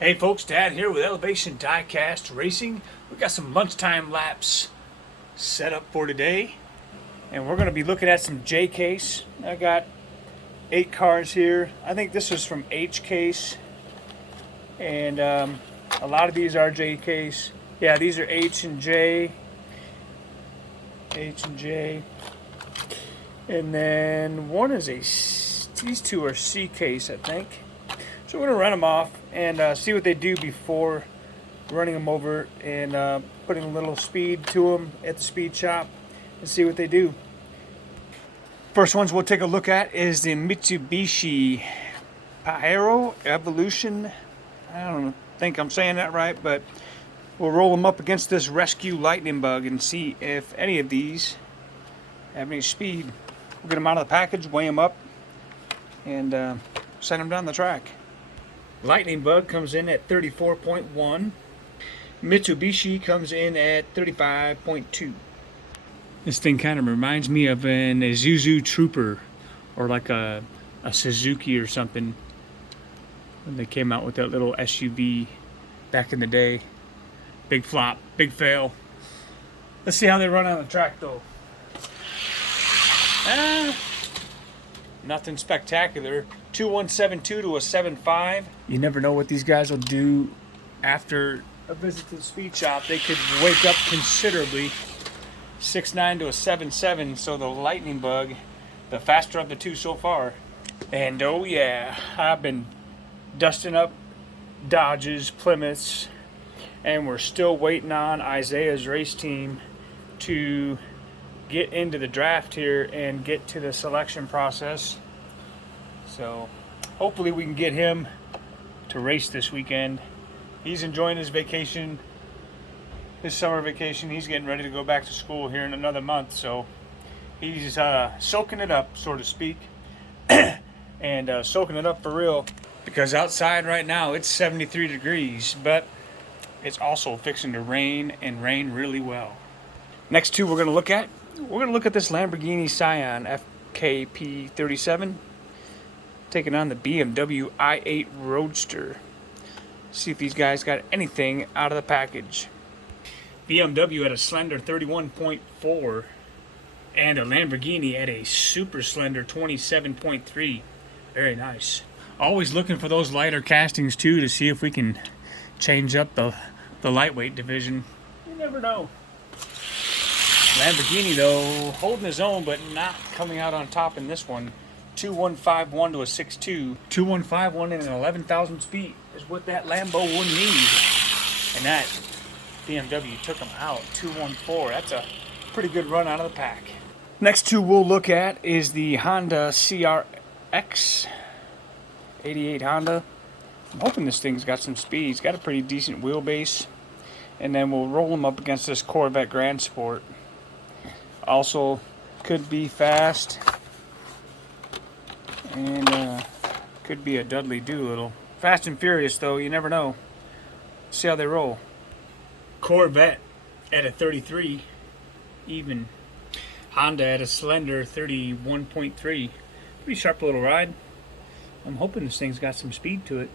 Hey folks, Dad here with Elevation Diecast Racing. We got some lunchtime laps set up for today, and we're going to be looking at some J case. I got 8 cars here. I think this is from H case, and a lot of these are J case. Yeah, these are H and J, and then one is these two are C case, I think. So we're going to run them off and see what they do before running them over and putting a little speed to them at the speed shop and see what they do. First ones we'll take a look at is the Mitsubishi Aero Evolution. I don't think I'm saying that right, but we'll roll them up against this Rescue Lightning Bug and see if any of these have any speed. We'll get them out of the package, weigh them up, and send them down the track. Lightning Bug comes in at 34.1. Mitsubishi comes in at 35.2. This thing kind of reminds me of an Isuzu Trooper or like a Suzuki or something when they came out with that little SUV back in the day. Big flop, big fail. Let's see how they run on the track though. Nothing spectacular. 2172 to a 75. You never know what these guys will do after a visit to the speed shop. They could wake up considerably. 69 to a 77. So the Lightning Bug, the faster of the two so far. And oh yeah, I've been dusting up Dodges, Plymouths, and we're still waiting on Isaiah's race team to get into the draft here and get to the selection process. So hopefully we can get him to race this weekend. He's enjoying his vacation, his summer vacation. He's getting ready to go back to school here in another month, so he's soaking it up, so to speak, and soaking it up for real, because outside right now it's 73 degrees, but it's also fixing to rain, and rain really well. Next two we're going to look at this Lamborghini Scion FKP37 taking on the BMW i8 Roadster. See if these guys got anything out of the package. BMW at a slender 31.4 and a Lamborghini at a super slender 27.3. Very nice. Always looking for those lighter castings too to see if we can change up the lightweight division. You never know. Lamborghini though, holding his own but not coming out on top in this one. 2151 to a 62. 2151 and an 11,000 speed is what that Lambo would need. And that BMW took him out. 214. That's a pretty good run out of the pack. Next two we'll look at is the Honda CRX 88 Honda. I'm hoping this thing's got some speed. It's got a pretty decent wheelbase. And then we'll roll them up against this Corvette Grand Sport. Also could be fast. And could be a Dudley Doolittle. Fast and Furious though, you never know. See how they roll. Corvette at a 33 even. Honda at a slender 31.3. Pretty sharp little ride. I'm hoping this thing's got some speed to it.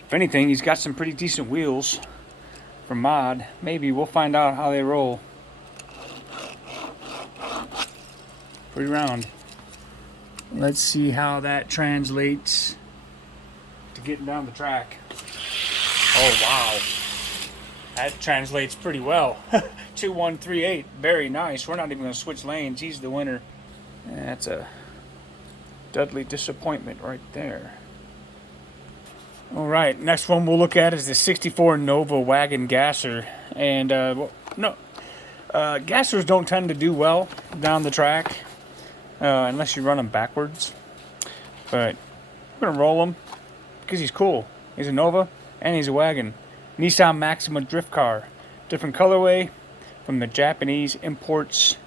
If anything, he's got some pretty decent wheels for mod. Maybe we'll find out how they roll. Pretty round. Let's see how that translates to getting down the track. Oh wow, that translates pretty well. 2138, very nice. We're not even going to switch lanes. He's the winner. That's a Dudley disappointment right there. All right, next one we'll look at is the 64 Nova Wagon Gasser. And Gassers don't tend to do well down the track. Unless you run him backwards. But we're going to roll him because he's cool. He's a Nova and he's a wagon. Nissan Maxima drift car. Different colorway from the Japanese imports.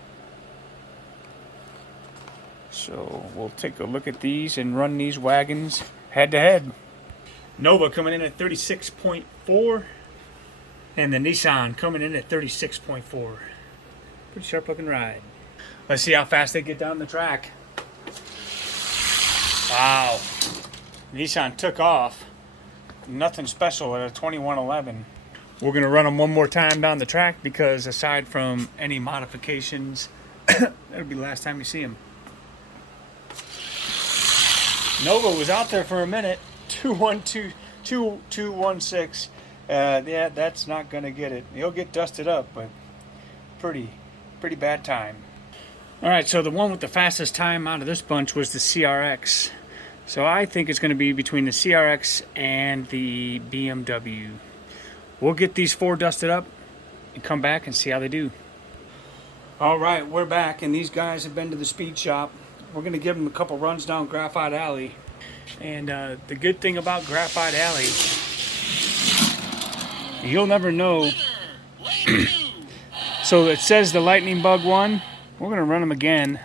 So we'll take a look at these and run these wagons head to head. Nova coming in at 36.4 and the Nissan coming in at 36.4. Pretty sharp looking ride. Let's see how fast they get down the track. Wow. Nissan took off. nothing special at a 2111. We're going to run them one more time down the track because aside from any modifications, that'll be the last time you see them. Nova was out there for a minute. 216. Yeah, that's not going to get it. He'll get dusted up, but pretty bad time. All right, so the one with the fastest time out of this bunch was the CRX. So I think it's going to be between the CRX and the BMW. We'll get these 4 dusted up and come back and see how they do. All right, we're back, and these guys have been to the speed shop. We're going to give them a couple runs down Graphite Alley. And the good thing about Graphite Alley, you'll never know. So it says the Lightning Bug one. We're going to run them again.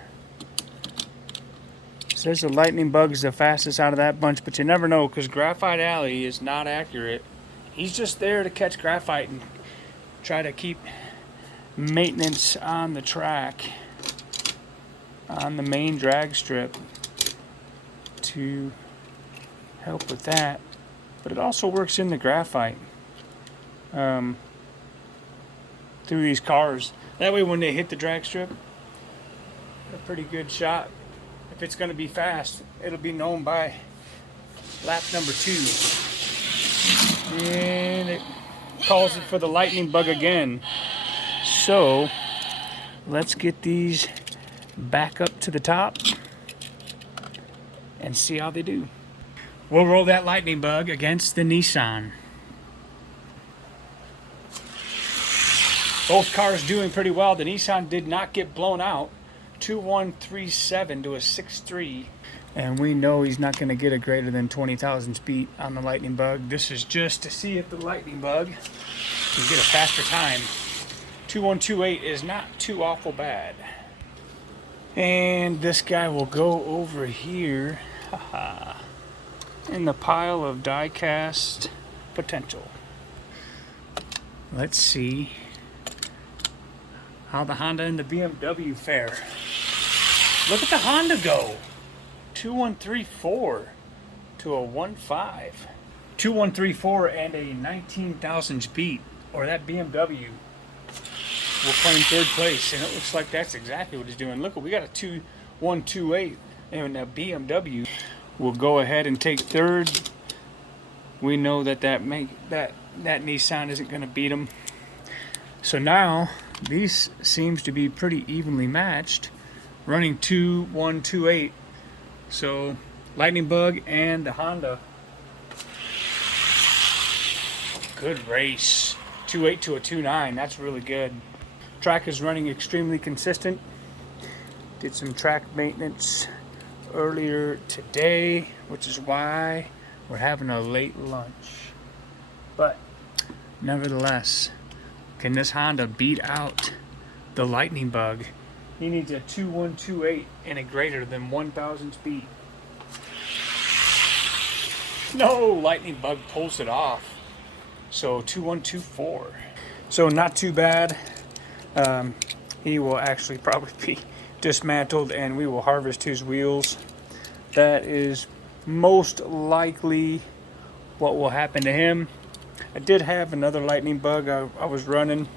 It says the Lightning Bug is the fastest out of that bunch, but you never know because Graphite Alley is not accurate. He's just there to catch graphite and try to keep maintenance on the track, on the main drag strip, to help with that. But it also works in the graphite through these cars. That way when they hit the drag strip, a pretty good shot. If it's going to be fast, it'll be known by lap number 2. And it calls it for the Lightning Bug again. So let's get these back up to the top and see how they do. We'll roll that Lightning Bug against the Nissan. Both cars doing pretty well. The Nissan did not get blown out. 2137 to a 63. And we know he's not going to get a greater than 20,000 speed on the Lightning Bug. This is just to see if the Lightning Bug can get a faster time. 2128 is not too awful bad. And this guy will go over here in the pile of die-cast potential. Let's see how the Honda and the BMW fare. Look at the Honda go. 2134 to a 15. 2134 and a 19,000 speed, or that BMW will claim 3rd place, and it looks like that's exactly what he's doing. Look, we got a 2128, and a BMW will go ahead and take 3rd. We know that Nissan isn't going to beat him. So now these seems to be pretty evenly matched, running 2128. So Lightning Bug and the Honda. Good race. 28 to a 29. That's really good. Track is running extremely consistent. Did some track maintenance earlier today, which is why we're having a late lunch. But nevertheless, can this Honda beat out the Lightning Bug? He needs a 2128 and a greater than 1,000 speed. No, Lightning Bug pulls it off. So 2124. So not too bad. He will actually probably be dismantled and we will harvest his wheels. That is most likely what will happen to him. I did have another Lightning Bug I was running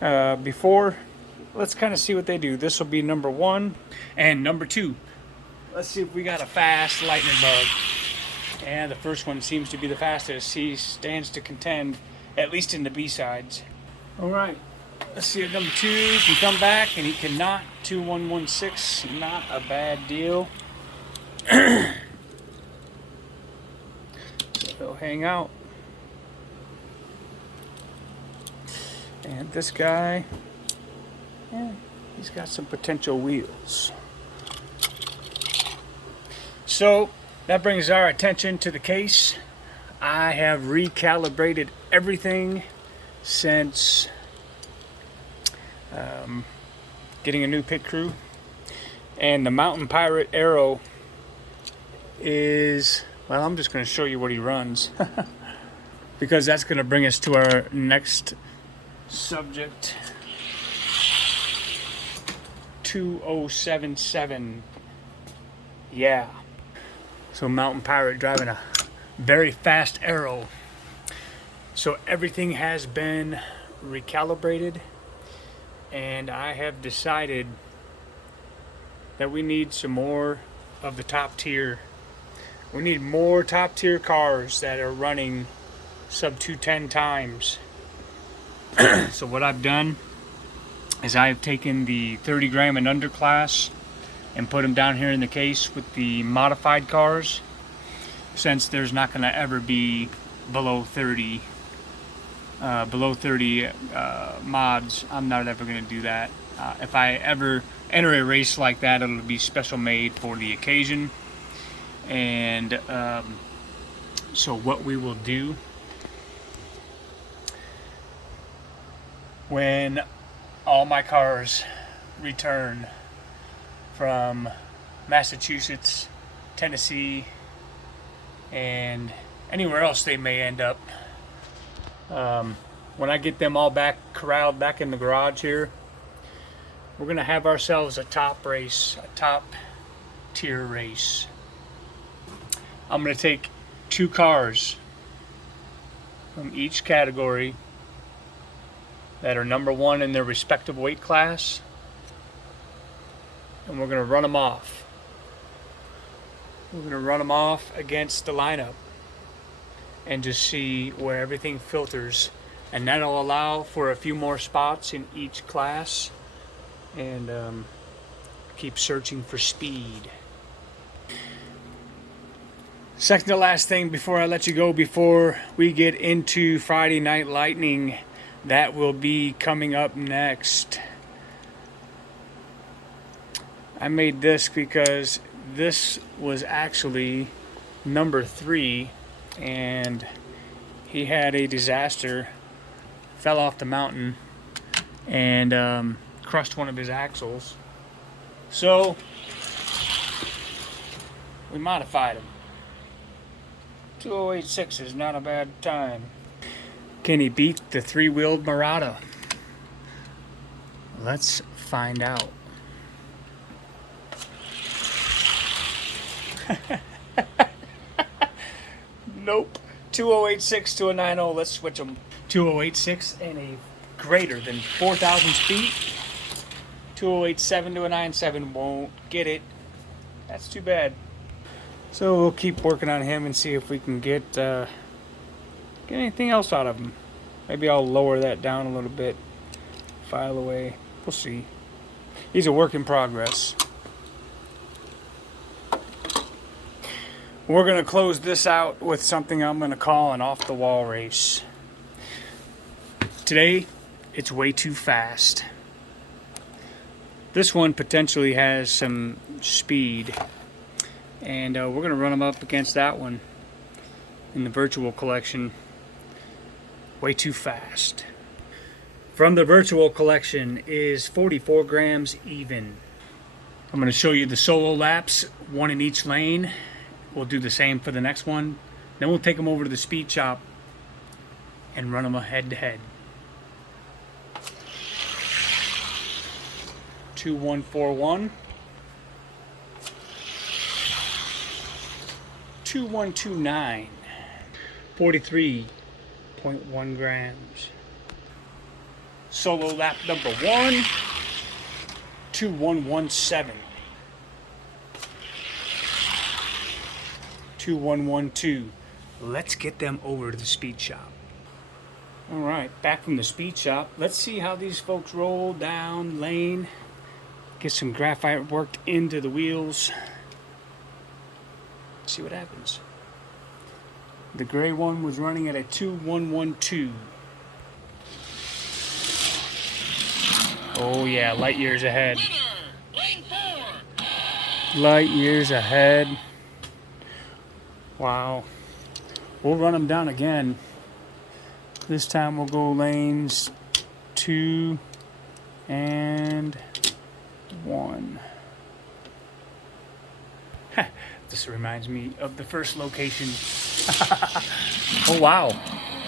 before. Let's kind of see what they do. This will be number 1 and number 2. Let's see if we got a fast Lightning Bug. And the first one seems to be the fastest. He stands to contend, at least in the B-sides. All right, let's see if number 2 can come back, and he cannot. 2116, not a bad deal. So he'll hang out. And this guy, yeah, he's got some potential wheels. So that brings our attention to the case. I have recalibrated everything since getting a new pit crew. And the Mountain Pirate Aero is, well, I'm just going to show you what he runs. Because that's going to bring us to our next subject. 2077. Yeah. So Mountain Pirate driving a very fast arrow. So everything has been recalibrated, and I have decided that we need some more of the top tier. We need more top tier cars that are running sub 210 times. So what I've done is I've taken the 30 gram and under class and put them down here in the case with the modified cars, since there's not going to ever be below 30 mods. I'm not ever going to do that. If I ever enter a race like that, it'll be special made for the occasion. And so what we will do, when all my cars return from Massachusetts, Tennessee, and anywhere else they may end up, when I get them all back corralled back in the garage here, we're gonna have ourselves a top race, a top tier race. I'm gonna take 2 cars from each category that are number 1 in their respective weight class, and we're gonna run them off. We're gonna run them off against the lineup and just see where everything filters, and that'll allow for a few more spots in each class, and keep searching for speed. Second to last thing before I let you go, before we get into Friday Night Lightning, that will be coming up next. I made this because this was actually number 3, and he had a disaster, fell off the mountain, and crushed one of his axles. So we modified him. 2086 is not a bad time. Can he beat the 3-wheeled Murata? Let's find out. Nope. 2086 to a 90. Let's switch them. 2086 and a greater than 4,000 speed. 2087 to a 97. Won't get it. That's too bad. So we'll keep working on him and see if we can get anything else out of him. Maybe I'll lower that down a little bit. File away. We'll see. He's a work in progress. We're going to close this out with something I'm going to call an off-the-wall race. Today, it's way too fast. This one potentially has some speed, and we're going to run them up against that one in the virtual collection. Way too fast. From the virtual collection is 44 grams even. I'm going to show you the solo laps, 1 in each lane. We'll do the same for the next one. Then we'll take them over to the speed shop and run them head to head. 2141, 2129, 43.1 grams. Solo lap number 1, 2117. 2112. Let's get them over to the speed shop. All right, back from the speed shop. Let's see how these folks roll down lane. Get some graphite worked into the wheels. See what happens. The gray one was running at a 2112. Oh yeah, light years ahead. Light years ahead. Wow. We'll run them down again. This time we'll go lanes 2 and 1. This reminds me of the first location. Oh wow.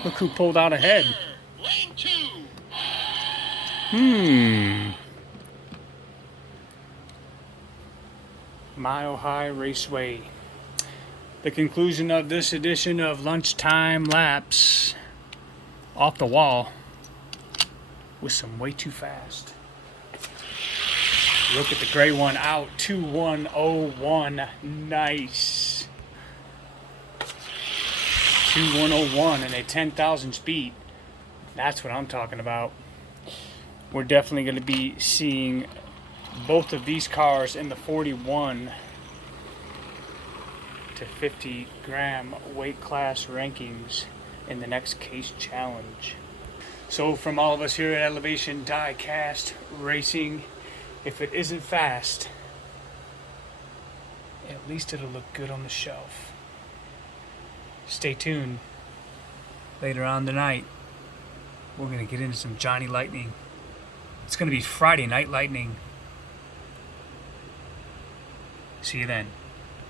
Look who pulled out ahead. Mile High Raceway. the conclusion of this edition of Lunchtime Laps off the wall with some way too fast. Look at the gray one out, 2101, nice. 2101 and a 10,000 speed. That's what I'm talking about. We're definitely going to be seeing both of these cars in the 41 to 50 gram weight class rankings in the next case challenge. So from all of us here at Elevation Diecast Racing, if it isn't fast, at least it'll look good on the shelf. Stay tuned. Later on tonight, we're going to get into some Johnny Lightning. It's going to be Friday Night Lightning. See you then.